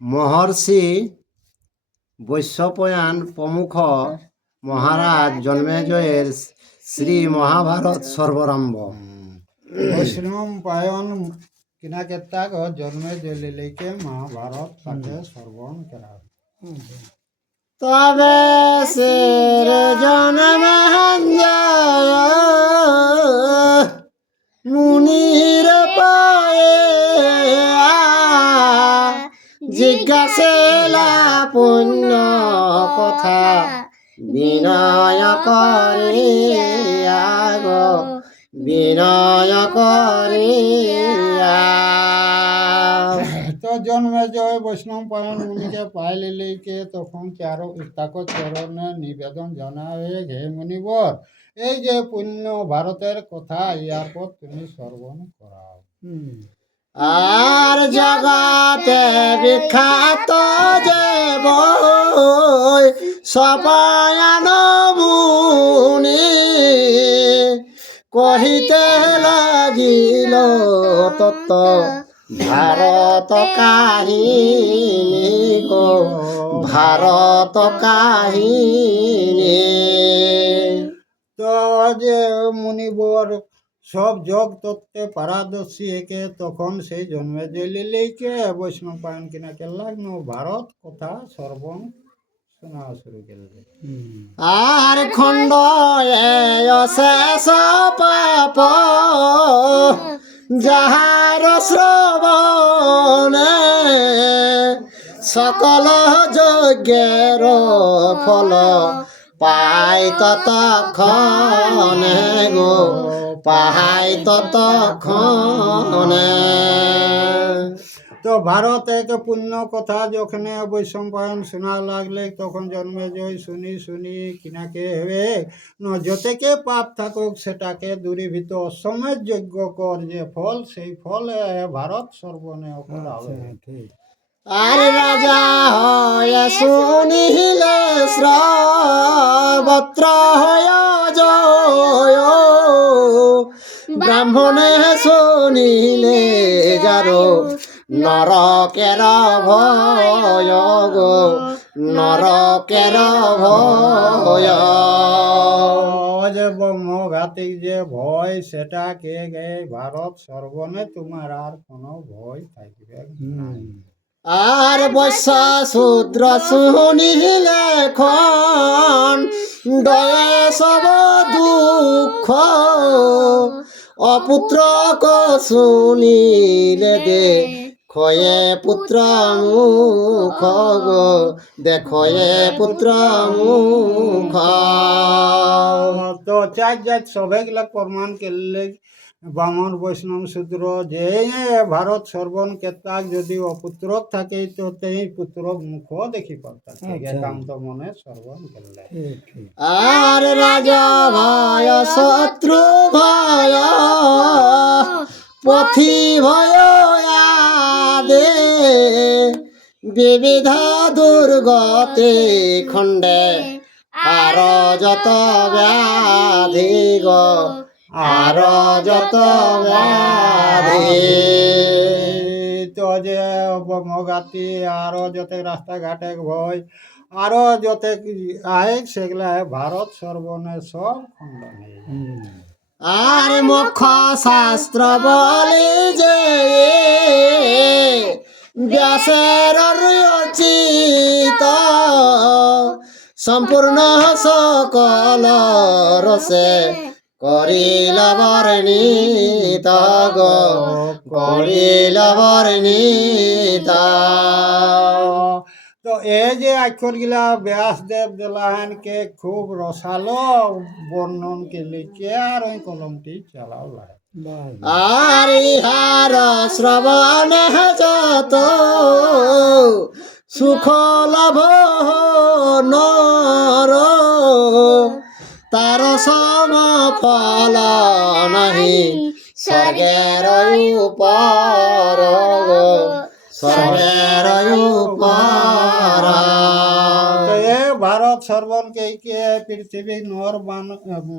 মহর্ষি বৈশ্যপয়ান প্রমুখ মহারাজ জন্মেজয়ের শ্রী মহাভারত সর্বরাম্ভ বৈষ্ণব পায়ন কিনা কেতাক জন্মে জলিলেকে মহাভারত তাকে শ্রবণ করা তবে শ্রীর জনমঞ্জয় মুনির পায়ে জিজ্ঞাসেলা পুণ্য কথা বিনয় করিয়া গো বিনয় করিয়া। তো জন্মে জয় বৈষ্ণব পায়ন মুনিকে পাইলিকে তখন তাকে চরণে নিবেদন জানাবে, হে মুনিবর, এই যে পুণ্য ভারতের কথা ইয়ার পর তুমি শ্রবণ করাও। আর জগতে বিখ্যাত যে বই সপায়ন মুনি কহিতে লাগিল তত্ত্ব ভারত কাহিনী গো ভারত কাহিনী। তো যে মুনিবর সব যোগ তত্ত্বে পারদর্শী একে তখন সেই জন্মে জলিলেকে বৈষ্ণব পায়ন কিনা কেলাগন ভারত কথা শ্রবণ শোনা শুরু করবে। আর খণ্ড শেষ পাপ যাহার শ্রবণে সকল যজ্ঞের ফল পাই ততক্ষণে গো পাই ততক্ষণে। তো ভারত এক পুণ্য কথা যখন বৈষ্ণব পায়ন শোনা লাগলে তখন জন্মে জয় শুনি শুনি কিনাকে হবে যতেকে পাপ থাকুক সেটাকে দূরীভূত অসময় যজ্ঞ কর যে ফল সেই ফল ভারত সর্বনে হবে। আর রাজা হয় শুনিলে শ্রবত্র হয় জয় ব্রাহ্মণে শুনিলে যারো নরকের ভয় গো নরকের ভয়। যে ব্রহ্মঘাতিক যে ভয় সেটা কে গে ভারত সর্বনে তোমার আর কোনো ভয় থাকবে নাই। আর বৈশ্য শূদ্র শুনিলে খন দয়ে সব দুঃখ অপুত্র শুনিলে দে খয়ে পুত্র মুখ গো দেখয়ে পুত্র মুখ। তো চার জাত সবে গেলা প্রমাণ করলে ব্রাহ্মণ বৈষ্ণব শূদ্র যে ভারত সর্বন কেতাক যদি অপুত্র থাকে তো তেই পুত্র মুখ দেখি পারতা একান্ত মনে সর্বন করলে। আর রাজা ভয় শত্রু ভয় পথি ভয় আদে বিবিধ দুর্গতে খণ্ডে আর যত ব্যাধি গো আর যত ব্যাধি। তো যে ব্রহ্মঘাতি আরো যত রাস্তাঘাটে ভয় আরো যত আয় সেগুলা ভারত সর্বনে সব খণ্ডন। আর মুখ শাস্ত্র বলে যে ব্যাসের রচিত সম্পূর্ণ সকল রসে করিল বর্ণিত গো করিল বর্ণিত। তো এই যে অক্ষর গিলা ব্যাসদেব দিলাহান কে খুব রসালো বর্ণন কে লিখে আর ওই কলমটি চালাও লাগে। আর ইহার শ্রবণ যত সুখ লাভ নর তার সম ফল নাহি স্বর্গের উপর গো স্বর্গের উপর। ভারত সর্বন কে পৃথিবী নর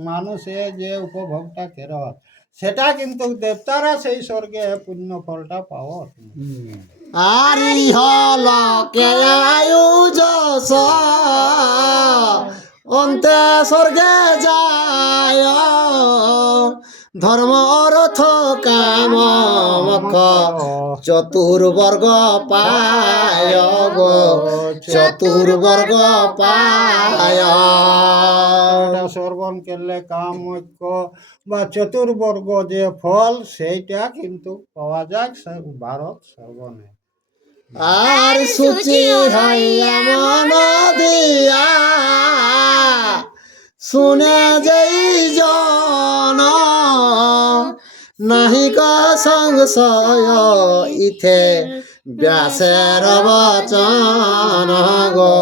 মানুষে যে উপভোগটা কেরত সেটা কিন্তু দেবতারা সেই স্বর্গে পুণ্য ফলটা পাওয়া। আর ইহলকে আয়ুজস অন্তে স্বর্গে যায় ধর্ম অর্থ কাম মোক্ষ চতুর্বর্গ পায় গো চতুর্বর্গ পায়। এটা শ্রবণ করলে কাম মোক্ষ বা চতুর্বর্গ যে ফল সেইটা কিন্তু পাওয়া যায় ভারত শ্রবণে। আর সূচি হইয়া মন দিয়া শুনে যেই জন নাহিক সংশয় ইথে ব্যাসের বচন গো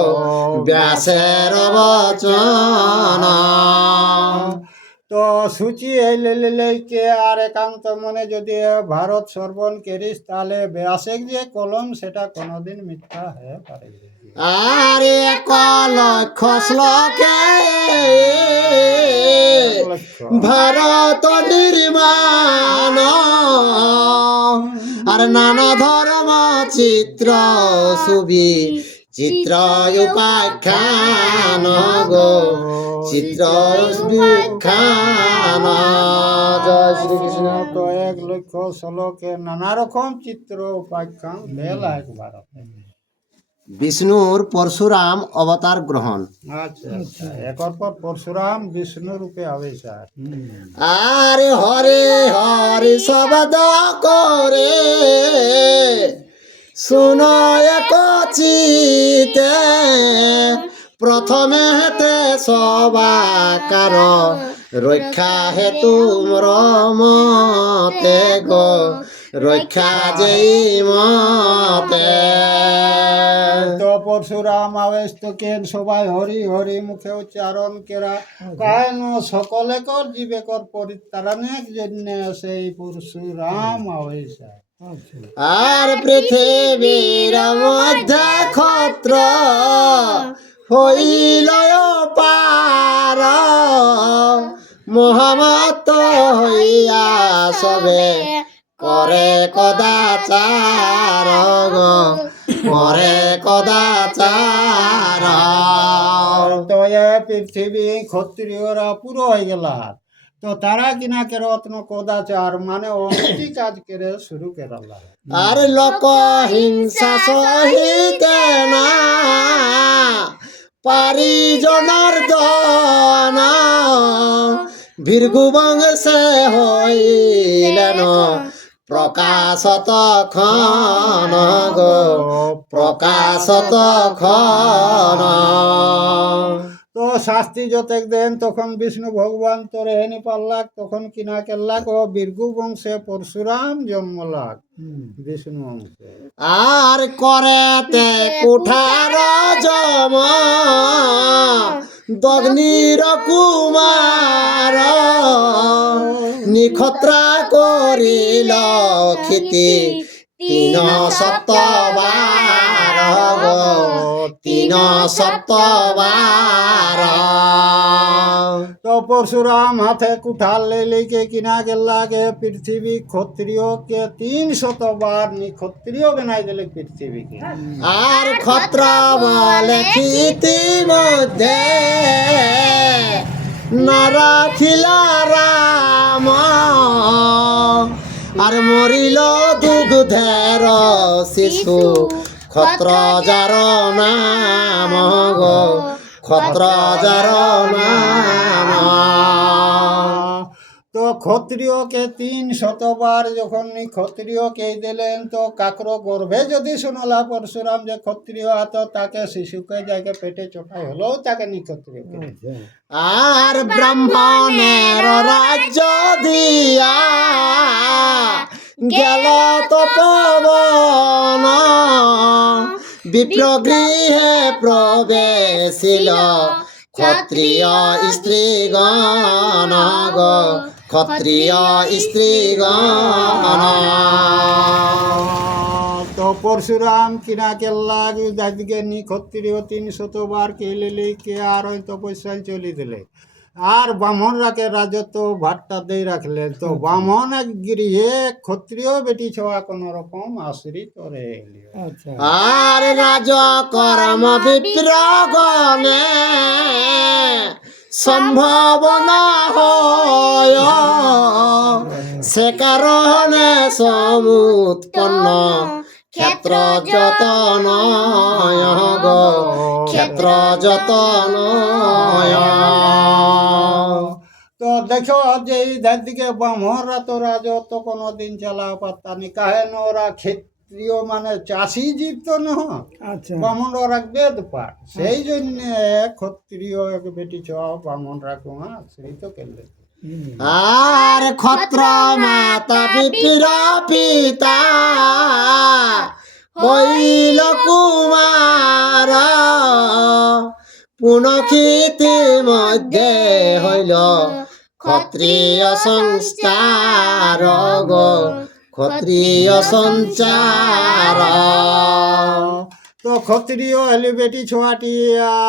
ব্যাসের বচন। তো সূচি এই লেকে আর একান্ত মনে যদি ভারত শ্রবণ করিস তাহলে ব্যাসের যে কলম সেটা কোনোদিন মিথ্যা হয়ে পারে। আর এক লক্ষ শ্লোকে ভারত নির্মাণ আর নানা ধর্ম চিত্র সুবি চিত্র উপাখ্যান গো চিত্র উপাখ্যান। জয় শ্রীকৃষ্ণ। তো 1,00,000 শ্লোকে নানা রকম চিত্র উপাখ্যান বেলা এক ভারতে। বিষ্ণুর পরশুরাম অবতার গ্রহণ। আচ্ছা আচ্ছা, একর পর পরশুরাম বিষ্ণু রূপে আবির্ভাব। আর হরে হরে শব্দ করে শুনো এক চিতে প্রথমে হেতে সবাকার রক্ষা হেতু মতে গো রক্ষা যেই মতে। তো পরশুরাম আবেশ তো কেন সবাই হরি হরি মুখে উচ্চারণ কেরা কায়ন সকলে কর জীবে কর পরিত্রাণের জন্য সেই পরশুরাম আবেশ। আর পৃথিবীর মধ্যে ক্ষত্র হইল পার মহামত হইয়া সবে করে কদাচার গো করে কদাচার। তো এ পৃথিবী ক্ষত্রিয়রা পুরো হয়ে গেল, তো তারা কিনা কে রত্ন কদাচার মানে অনৈতি কাজ করে শুরু করল। আর লোক হিংসা সহিতে না পারি জনার্দন ভৃগু বংশে হইলেন প্রকাশত খন গো প্রকাশত খন। তো শাস্তি যতেক দেন তখন বিষ্ণু ভগবান তো রেহেনি পারলাক, তখন কিনা কেল্লাক ও বীরগু বংশে পরশুরাম জন্ম লাগ বিষ্ণু বংশে। আর করেতে কুঠার জম দগ্নির কুমার নিক্ষত্রা করিল ক্ষিতি 307 গো 307। তো পরশুরাম হাতে কুঠার লেকে কিনা গেল্লাকে পৃথিবী ক্ষত্রিয়কে 300 বার ক্ষত্রিয় বানাই দিলে পৃথিবীকে। আর ক্ষত্র বলে ক্ষিতি মধ্যে না রাখিলা রাম আর মরিল দুগ্ধের শিশু ক্ষত্র যার নাম গো ক্ষত্র যার নাম। তো ক্ষত্রিয়কে 300 বার যখন ক্ষত্রিয়কে দিলেন, তো কাকর গর্ভে যদি শুনলা পরশুরাম যে ক্ষত্রিয় হাত তাকে শিশুকে যাকে পেটে চোটাই হলো তাকে নিক্ষত্রিয়। আর ব্রাহ্মণের রাজ্য দিয়া গেল তো পবন বিপ্রগৃহে প্রবেশিল ক্ষত্রিয় স্ত্রীগণ গো ক্ষত্রিয় স্ত্রীগণ। তো পরশুরাম কিনা কেল্লা যাদিকে ক্ষত্রিয় 300 বার কেলে কে আর ওই তপস্যায় চলি দিলে। আর ব্রাহ্মণরাকে রাজত্ব ভাটটা দিয়ে রাখলেন। তো ব্রাহ্মণ এক গৃহে ক্ষত্রিয় বেটি ছোয়া কোন রকম আশ্রিত রইলি। আচ্ছা আর রাজ কর্ম বিপ্রগণে সম্ভব না হয়, সে কারণে সমুৎপন্ন ক্ষেত্র যত নয় গো, ক্ষেত্র যত নয়। তো দেখো যে ইধার দিকে ব্রাহ্মণরা তো রাজত্ব কোনোদিন চালাও পারতা নি, কাহেন ওরা ক্ষত্রিয় মানে চাষি জীব তো নয়, আচ্ছা ব্রাহ্মণ ওরা বেদ পাঠ, সেই জন্য ক্ষত্রিয় এক বেটি ছোয়া ব্রাহ্মণরা কোয়া আশ্রিত করলে। হুম, আর ক্ষত্র মাতা বিপির পিতা হইল কুমার, পুনখিতি মধ্যে হইল ক্ষত্রিয় সংস্কার গো, ক্ষত্রিয় সঞ্চার। তো ক্ষত্রিয় হলে বেটি ছোয়াটি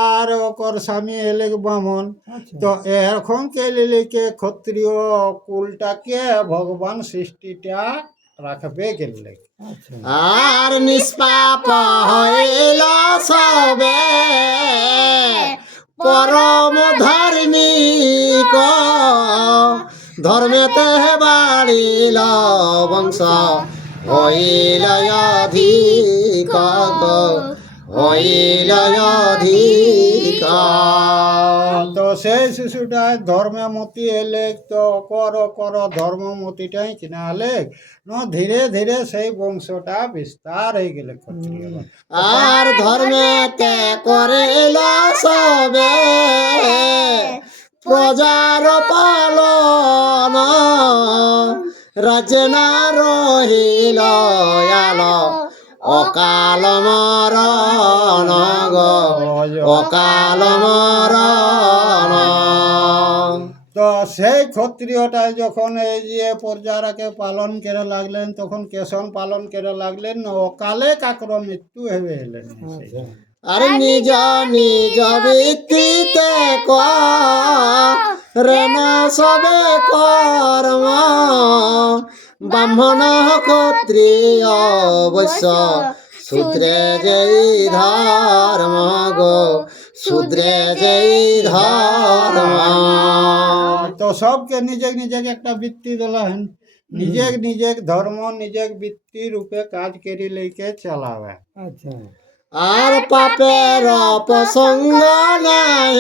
আর ওকর স্বামী হলে ব্রাহ্মণ। আচ্ছা তো এরকম কে লিখে ক্ষত্রিয় কুলটাকে ভগবান সৃষ্টিটা রাখবে গেলে। আচ্ছা আর নিষ্পাপ হইল সবে পরম ধার্মিক, ধর্মেতে বাড়িল বংশ হইল অধিক গো, হইল অধিক। তো সেই শিশুটা ধর্মমতি এলে তো কর ধর্মমতিটাই কিনা হলে ধীরে ধীরে সেই বংশটা বিস্তার হয়ে গেলে ক্ষত্রিয়। আর ধর্মেতে করিল সবে প্রজার পালন, রাজ্যে না রহিল আল অকাল মরণ গো, অকাল মরণ। তো সেই ক্ষত্রিয়টা যখন এই যে প্রজারাকে পালন করে লাগলেন, তখন কেশন পালন করে লাগলেন, অকালে কাকর মৃত্যু হবে এলেন। আচ্ছা আর নিজ নিজ ভিত্তিতে করেন সবে কর্ম, ব্রাহ্মণ ক্ষত্রিয় বৈশ্য শূদ্রে যেই ধর্ম গো, শূদ্রে যেই ধর্ম। তো সবকে নিজে নিজে একটা বৃত্তি দিলেন, নিজে নিজে ধর্ম নিজে বৃত্তি রূপে কাজ করি লেকে চালাবে। আচ্ছা আর পাপের প্রসঙ্গ নাই,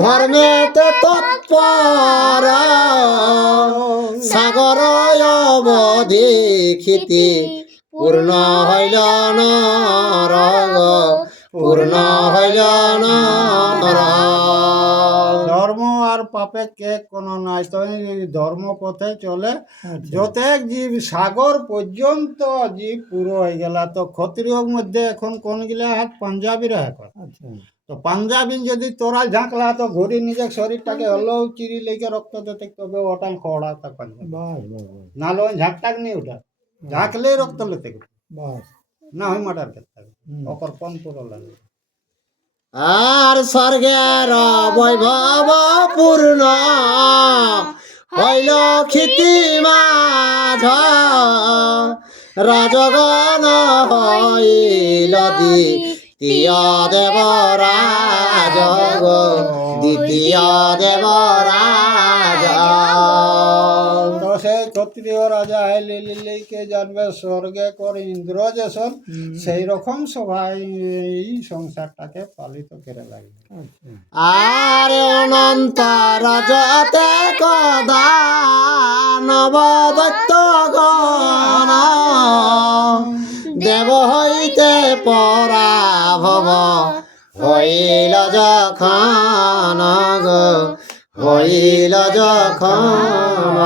ধর্মেতে তৎপর, সাগর অবধি খিতি পূর্ণ হইল নর গো, পূর্ণ হইল নর। ধর্ম আর পাপে কে কোনো নাই, তো এই ধর্ম পথে চলে আচ্ছা যতেক জীব সাগর পর্যন্ত জীব পুরো হয়ে গেল। তো ক্ষত্রিয়র মধ্যে এখন কোন গিলা হাত পাঞ্জাবিরা এখন। আচ্ছা তো পাঞ্জাবি যদি তোরা ঝাঁকলা তো ঘুরি নিজের শরীরটাকে হলেও চিরি লেগে রক্ত দিতে, তবে ওটাই খড়া তা পাঞ্জাবি, বাস বাস বাস নাহলে ওই ঝাঁকটাক নেই, ওটা ঝাঁকলেই রক্ত লেতে বাস না হয় মার্ডার করতে হবে, হুম, ওকর কোন পুরো লাগে। আর স্বর্গের বৈভব পূর্ণ হইল ক্ষিতি মাঝ, রাজগণ হইল দ্বিতীয় দেবরাজ গো, দ্বিতীয় দেবরাজ। তো সেই ক্ষত্রিয় রাজা লিলিকে জানবে স্বর্গে করে ইন্দ্র যেসন, সেই রকম সবাই এই সংসারটাকে পালিত করে লাগবে। আচ্ছা আর অনন্ত রাজতে কদা নবদত্ত গণ, দেব হইতে পরাভব হইল যখন গো, হইল যখন।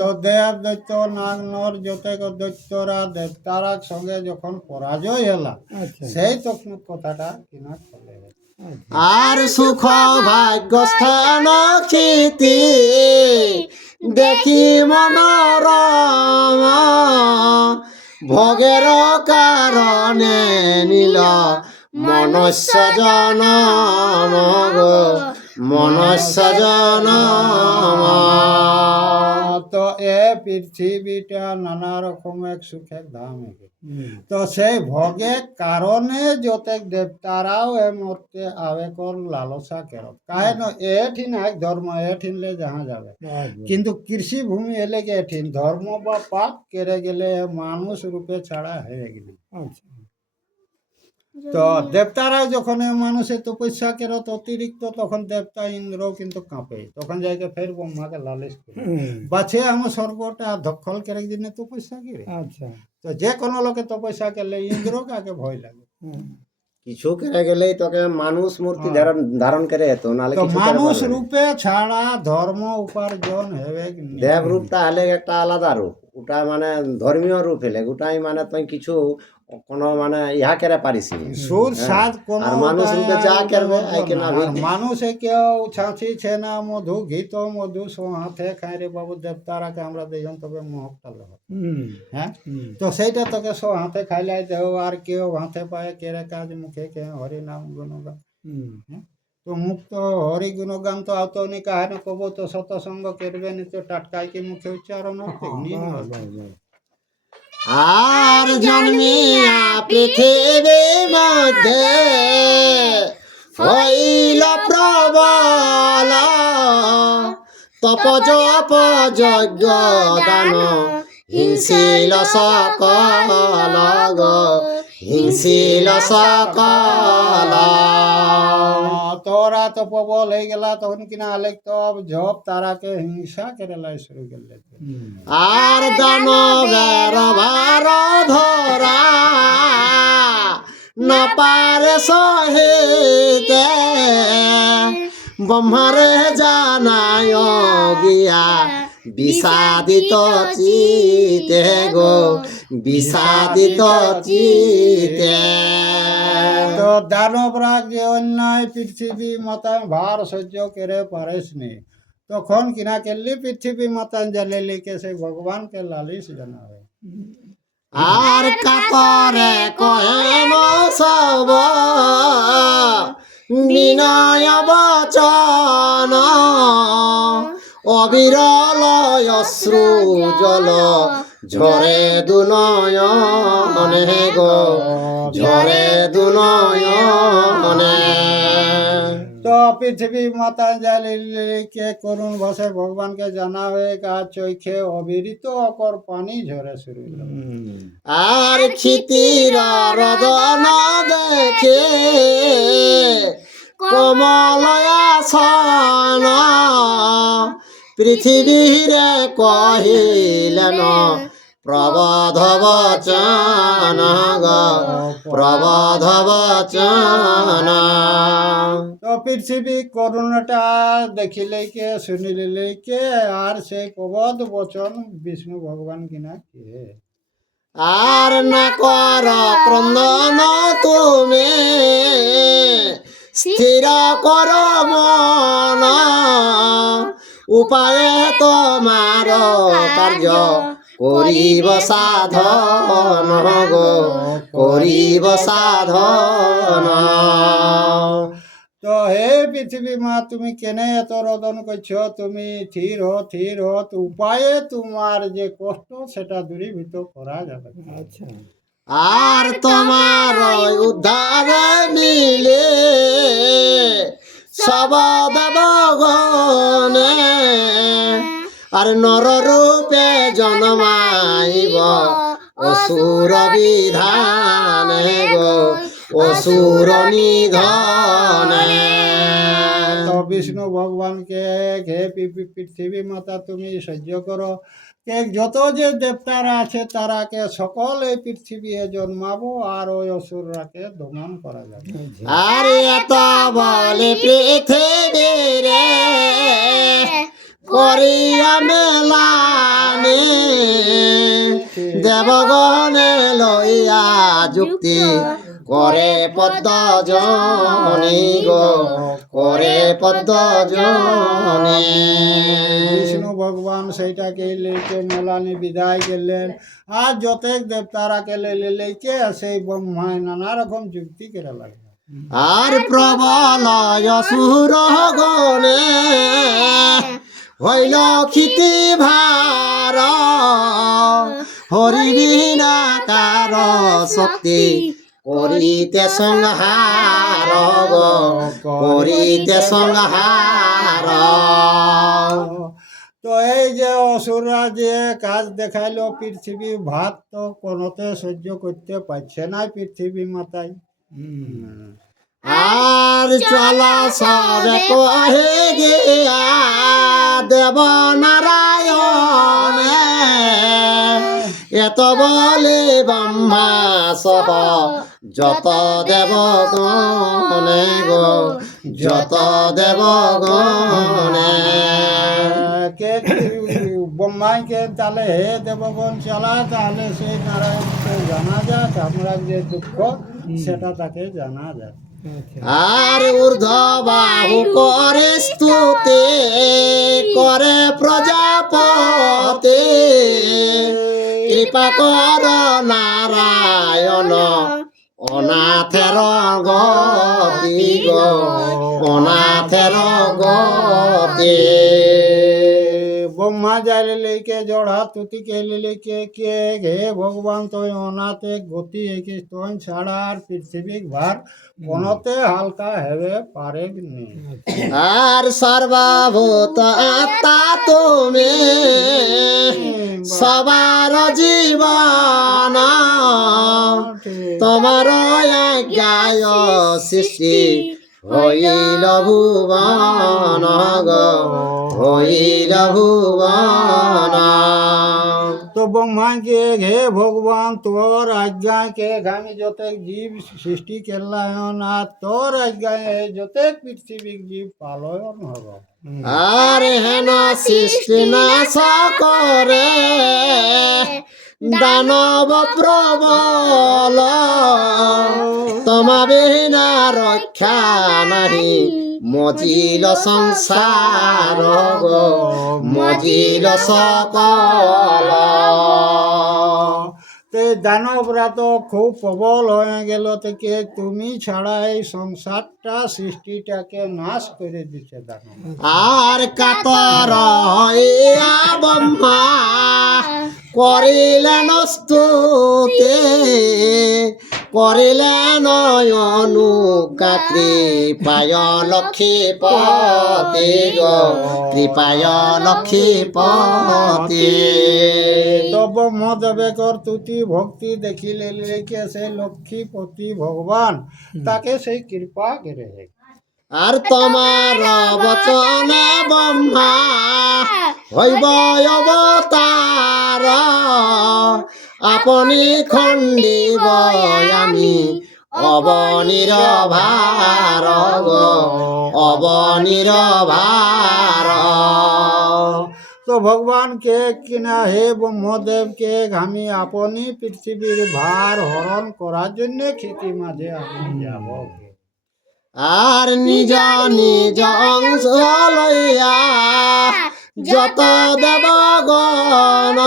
তো দেব দৈত্য নাগ নর যতেক দৈত্যরা দেবতারা সঙ্গে যখন পরাজয় হলা, আচ্ছা সেই তখন কথাটা কিনা চলে গেছে। আচ্ছা আর সুখ ভাগ্য স্থান খিতি দেখি মনোরম, ভোগের কারণে নীল মনুষ্য জনম গো মনুষ্য জনম। তো এ পৃথিবীটা নানা রকম এক সুখের ধাম একে। তো সেই ভোগের কারণে যতেক দেবতারাও এ মরতে আবে কর লালসা কেরত কাহেন এঠিন এক ধর্ম এঠিনলে যাহা যাবে, কিন্তু কৃষি ভূমি এলে গে এঠিন ধর্ম বা পাপ কেড়ে গেলে মানুষ রূপে ছাড়া হয়ে গেলে। তো দেবতারা যখন এ মানুষের তপস্যা কেরত অতিরিক্ত, তখন দেবতা ইন্দ্র কিন্তু কাঁপে, তখন যাইকে ফের ব্রহ্মাকে লালিশ করে বাছে আমার স্বর্গটা দখল করে দিনে তপস্যা করে। আচ্ছা, তো যে কোনো লোকে তপস্যা করলে ইন্দ্রকে আগে ভয় লাগে। কিছু করে গেলেই তোকে মানুষ মূর্তি ধারণ করে যেত, নাহলে তো কিছু করে মানুষ পারবে না। রূপে ছাড়া ধর্ম উপার্জন হবে কি না? দেব রূপটা হলে একটা আলাদা রূপ, ওটা মানে ধর্মীয় রূপ হলে ওটাই মানে তুই কিছু কোনো মানে ইহা করে পারিস নি। সুর সাজ কোন আর মানুষ রূপে যা করবে আইকে না মানুষে কেউ ছাঁচি ছেনা মধু ঘিত মধু হাতে খাই রে বাবু দেবতারাকে আমরা দুজন তবে মহকটা লোক। হ্যাঁ, তো সেইটা তোকে সব হাতে খাইলাই দেহ, আর কেউ হাতে পায়ে কেড়ে কাজ মুখে কে হরি নাম গুণগান। তো মুক্ত হরি গুণগান তো আতো নি কাহে না কব, তো সতসঙ্গ করবে নি তো টাটকাই কি মুখে উচ্চারণ হতে আর জন্মিয়া পৃথিবী মধ্যে হইল প্রবল তপ জপ যজ্ঞ দান হিংসিল সকল গো হিংসিল সকল। তোরা তো প্রবল হয়ে গেলা, তখন কিনা আলেক তো জব তারাকে হিংসা করে লাই শুরু করলে। আর দানবের ভার ধরা না পারে সহিতে ব্রহ্মারে জানায় গিয়া বিষাদিত চিতে গো বিষাদিত চিতে। তো দানবরা যে অন্যায় পৃথিবী মাতায় ভার সহ্য করে পারিস নি, তখন কিনা করলি পৃথিবী মাতায় জ্বালে লিখে সেই ভগবানকে লালিশ জানাবে। আর কাতরে কহেন সব বিনয় বচন অবিরল অশ্রু জল ঝরে দুনয়নে গো ঝরে দুনয়নে। তো পৃথিবী মাতা কে করুণ ভাষে ভগবানকে জানাবে, গাছ চৈখে অবিরিত অকর পানি ঝরে শুরু হলো। আর ক্ষিতির রদন দেখে কমলয়াসন পৃথিবীরে কহিলেন প্রবধ বচন গো প্রবধ বচন। তো পৃথিবী করুণাটা দেখিলে কে শুনিলে কে, আর সেই প্রবদ বচন বিষ্ণু ভগবান কিনা কে। আর না কর ক্রন্দন তুমি স্থির কর মন উপায়ে তোমার কার্য করিব সাধন গো করিব সাধন। তো হে পৃথিবী মা, তুমি কেনে এত রোদন করছ? তুমি থির হো, তো উপায়ে তোমার যে কষ্ট সেটা দূরীভূত করা যাবে। আচ্ছা, আর তোমার উদ্ধার মিলে সব দেবগণে আর নর রূপে জন্মাইব অসুর বিধানে গো অসুর নিধনে। তো বিষ্ণু ভগবানকে হে পৃথিবী মাতা তুমি সহ্য করো, কে যত যে দেবতারা আছে তারাকে সকল এই পৃথিবী জন্মাবো, আর ওই অসুররাকে দমন করা যাবে। আর এত বলে পৃথিবীরে করিয়া মেলানে দেবগণে লইয়া যুক্তি করে পদ্ম জনি গো করে পদ্ম জনি। বিষ্ণু ভগবান সেইটাকে লেকে মেলানি বিদায় করলেন, আর যতেক দেবতারাকে লেকে সেই ব্রহ্মায় নানা রকম যুক্তি করে লাগবে। আর প্রবল অসুর গণে হইল ক্ষিতি ভার হরিবিনা কার শক্তি করিতে সংহার গো করিতে সংহার। তো এই যে অসুররা যে কাজ দেখাইলো পৃথিবী ভাত তো কোনোতে সহ্য করতে পারছে না পৃথিবী মাতায়। আর চল সবে কহে গিয়া দেব নারায়ণে এত বলে ব্রহ্মা সহ যত দেবগণে গো যত দেবগণে। কে ব্রহ্মাকে তাহলে হে দেবগণ চলা তাহলে সেই নারায়ণকে জানা যাক, আমরা যে দুঃখ সেটা তাকে জানা যাক। আর ঊর্ধ্ব বাহু করে স্তুতি করে প্রজাপতি কৃপা কর নারায়ণ অনাথের গতি গো অনাথের গতি। ব্রহ্মা যাইলে লেকে জড়া তুতি কে লেকে কে হে ভগবান তুই অনাথে গতি একে তুই ছাড়া আর পৃথিবীর ভার কোনতে হালকা হেবে পারে নি। আর সর্বভূত আত্মা তুমি সবার জীবন তোমার আজ্ঞায় সৃষ্টি হইল ভুবন গো হইল ভুবন। তো ব্রহ্মাকে হে ভগবান তোর আজ্ঞাকে আমি যত জীব সৃষ্টি করলাম না তোর আজ্ঞায় যত পৃথিবীর জীব পালন হব। আর হেন সৃষ্টি নাশ করে দানব প্রবল তোমা বিনা রক্ষা নাহি মজিল সংসার গো মজিল সকল। তো দানবরা তো খুব প্রবল হয়ে গেল থেকে তুমি ছাড়া এই সংসারটা সৃষ্টিটাকে নাশ করে দিচ্ছে দানব। আর কাতর হইয়া ব্রহ্মা করিলেন স্তুতি করিলেন অনুজ্ঞা কৃপায় লক্ষ্মীপতি গো কৃপায় লক্ষ্মীপতি। তো ব্রহ্মদেবে কর তুতি ভক্তি দেখিলে লেকে সে লক্ষ্মীপতি ভগবান তাকে সেই কৃপা করে। আর তোমার বচনে ব্রহ্মা হইব অবতার আপনি খণ্ডিব আমি অবনির ভার গো অবনির ভার। তো ভগবানকে কিনা হে ব্রহ্মদেবকে আমি আপনি পৃথিবীর ভার হরণ করার জন্য খেতি মাঝে আমি যাব। আর নিজ নিজ অংশ লইয়া যত দেবগণ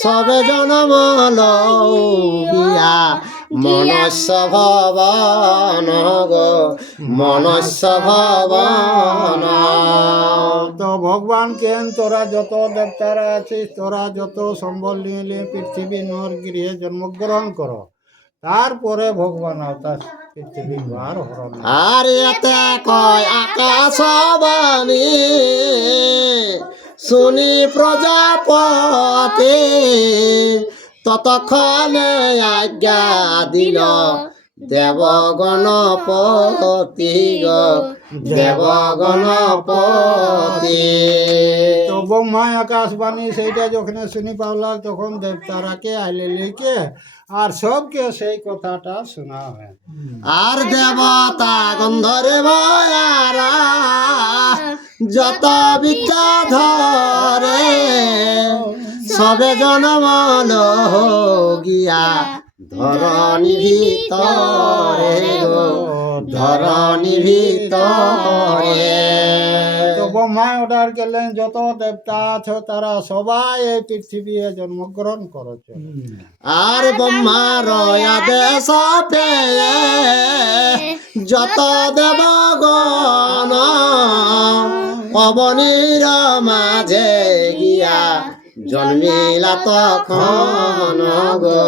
সবে জনম লইয়া মনুষ্য ভবন গো মনুষ্য ভবন। তো ভগবান কেন তোরা যত দেবতারা আছিস তোরা যত সম্বল নিয়ে পৃথিবী নর গৃহে জন্মগ্রহণ করো তারপরে ভগবান অবতার পৃথিবীর ভার হরণ। আর এতে কয় আকাশ বাণী শুনি প্রজাপতি ততক্ষণে আজ্ঞা দিল দেবগণপতি গো দেবগণপতি। তো ব্রহ্মায় আকাশবাণী সেইটা যখন শুনি পাওলা তখন দেবতারাকে আইলে লিখে আর সবকে সেই কথাটা শোনা হয়। আর দেবতা গন্ধর্বরা যত বিদ্যা ধরে সবে জনমল গিয়া ধরণী ভিতরে গো ধরণী ভিতরে। তো ব্রহ্মা অর্ডার করলেন যত দেবতা আছে তারা সবাই এই পৃথিবী জন্মগ্রহণ করেছে। আর ব্রহ্মার আদেশ পেয়ে যত দেবগণ অবনীর মাঝে গিয়া জন্মিলা তখন গো,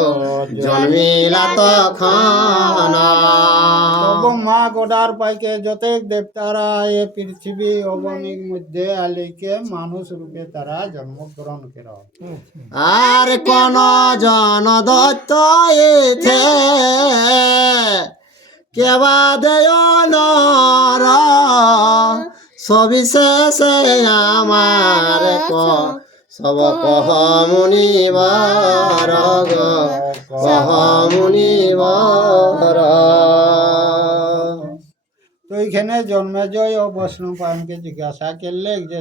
জন্মিলা তখন। তো ব্রহ্মা গোডার পাইকে যতেক দেবতারা এই পৃথিবী অবনীর মধ্যে আলিকে মানুষ রূপে তারা জন্মগ্রহণ করে। আর কোন জন দত্ত এথে কেবা দেয় নর সবিশেষে আমার সব কহ মুনিবার গো, কহ মুনিবার। তো এইখানে জন্মেজয় ও বৈষ্ণব পায়নকে জিজ্ঞাসা করলে যে